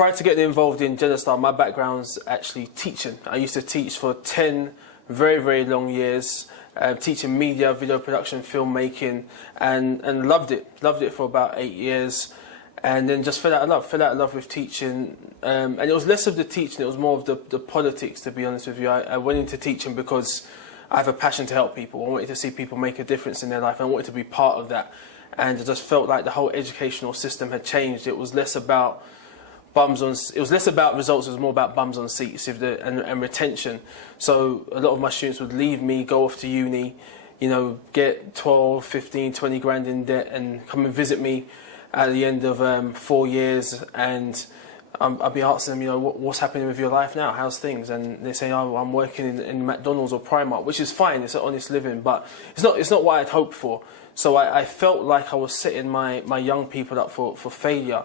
prior to getting involved in Genostar, my background's actually teaching. I used to teach for 10 very, very long years, teaching media, video production, filmmaking, and loved it. Loved it for about 8 years, and then just fell out of love with teaching. And it was less of the teaching, it was more of the politics, to be honest with you. I went into teaching because I have a passion to help people. I wanted to see people make a difference in their life, and I wanted to be part of that. And I just felt like the whole educational system had changed. It was less about it was less about results, it was more about bums on seats and retention. So a lot of my students would leave me, go off to uni, you know, get 12, 15, 20 grand in debt and come and visit me at the end of 4 years, and I'd be asking them, you know, what's happening with your life now? How's things? And they say, oh, I'm working in McDonald's or Primark, which is fine, it's an honest living, but it's not what I'd hoped for. So I felt like I was setting my young people up for failure.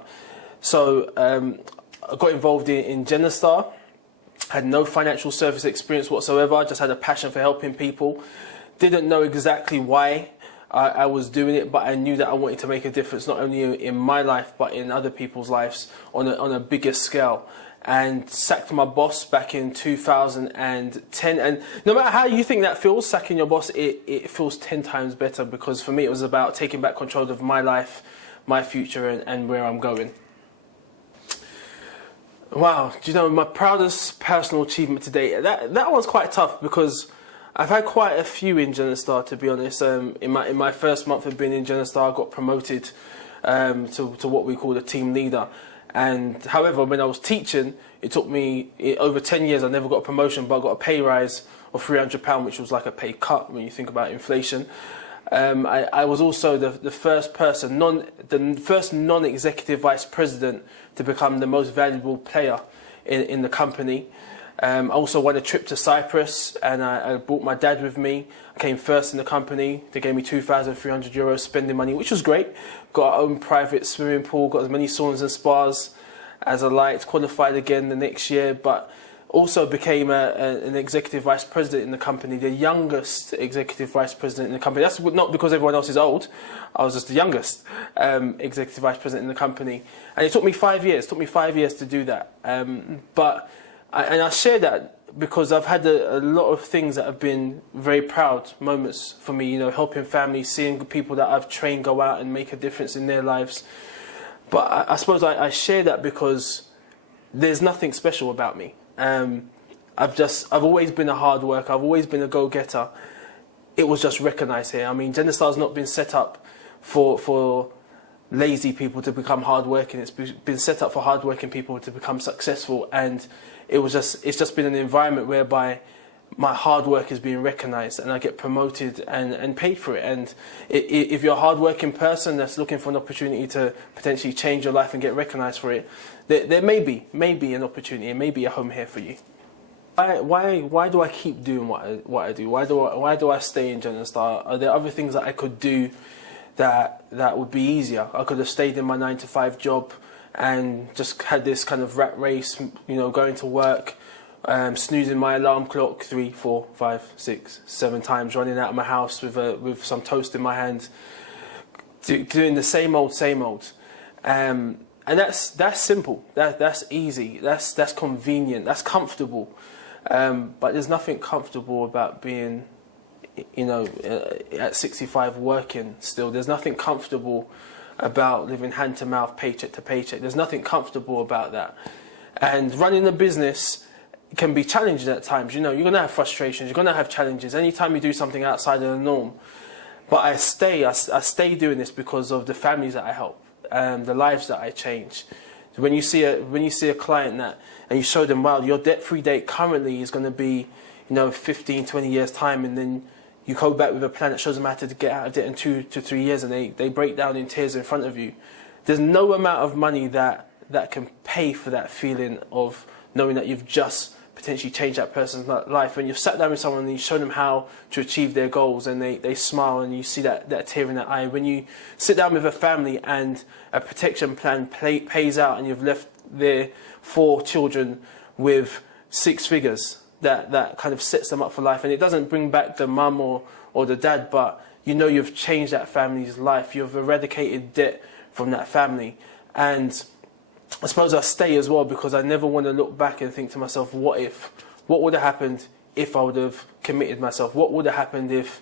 So I got involved in Genostar. Had no financial service experience whatsoever. I just had a passion for helping people. Didn't know exactly why I was doing it, but I knew that I wanted to make a difference, not only in my life, but in other people's lives on a bigger scale. And sacked my boss back in 2010. And no matter how you think that feels, sacking your boss, it feels 10 times better, because for me it was about taking back control of my life, my future, and where I'm going. Wow, do you know, my proudest personal achievement to date, that one's quite tough, because I've had quite a few in Genostar, to be honest. In my first month of being in Genostar, I got promoted to what we call the team leader. And however, when I was teaching, it took me over 10 years. I never got a promotion, but I got a pay rise of £300, which was like a pay cut when you think about inflation. I was also the first person, the first non-executive vice president to become the most valuable player in the company. I also won a trip to Cyprus, and I brought my dad with me. I came first in the company. They gave me €2,300 spending money, which was great. Got our own private swimming pool, got as many saunas and spas as I liked, qualified again the next year, but also became an executive vice president in the company, the youngest executive vice president in the company. That's not because everyone else is old. I was just the youngest executive vice president in the company. And it took me 5 years. It took me 5 years to do that. I share that because I've had a lot of things that have been very proud moments for me, you know, helping families, seeing people that I've trained go out and make a difference in their lives. But I suppose I share that because there's nothing special about me. I've always been a hard worker, I've always been a go-getter. It was just recognised here. I mean, Genostar's not been set up for lazy people to become hardworking. It's been set up for hardworking people to become successful, and it's just been an environment whereby my hard work is being recognised, and I get promoted and paid for it. And if you're a hardworking person that's looking for an opportunity to potentially change your life and get recognised for it, there may be an opportunity, it may be a home here for you. Why do I keep doing what I do? Why do I stay in Genostar? Are there other things that I could do that would be easier? I could have stayed in my 9-to-5 job and just had this kind of rat race, you know, going to work, snoozing my alarm clock 3, 4, 5, 6, 7 times, running out of my house with some toast in my hand, doing the same old. And that's simple. That's easy. That's convenient. That's comfortable. But there's nothing comfortable about being, you know, at 65 working still. There's nothing comfortable about living hand to mouth, paycheck to paycheck. There's nothing comfortable about that. And running a business can be challenging at times. You know, you're going to have frustrations, you're going to have challenges anytime you do something outside of the norm. But I stay doing this because of the families that I help and the lives that I change. When you see a client and you show them, wow, your debt-free date currently is going to be, you know, 15, 20 years time, and then you go back with a plan that shows them how to get out of debt in 2 to 3 years, and they break down in tears in front of you. There's no amount of money that can pay for that feeling of knowing that you've just potentially changed that person's life. When you've sat down with someone and you show them how to achieve their goals, and they smile and you see that tear in their eye. When you sit down with a family and a protection plan pays out and you've left their 4 children with 6 figures, that kind of sets them up for life. And it doesn't bring back the mum or the dad, but you know you've changed that family's life. You've eradicated debt from that family. And I suppose I stay as well because I never want to look back and think to myself, what if? What would have happened if I would have committed myself? What would have happened if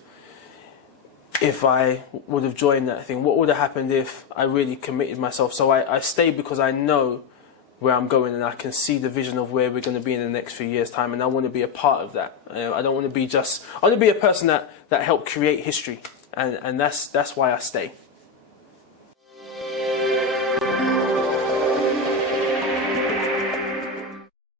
I would have joined that thing? What would have happened if I really committed myself? So I stay because I know where I'm going and I can see the vision of where we're going to be in the next few years' time, and I want to be a part of that. I don't want to be I want to be a person that helped create history, and that's why I stay.